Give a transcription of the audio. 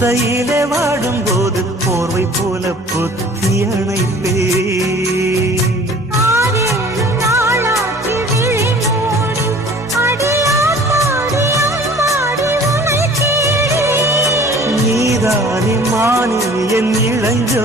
ஒத்தையிலே வாடும் போது போர்வை போல பொத்தி அணைப்பே. நீதானே மானே என் இளஞ்சோ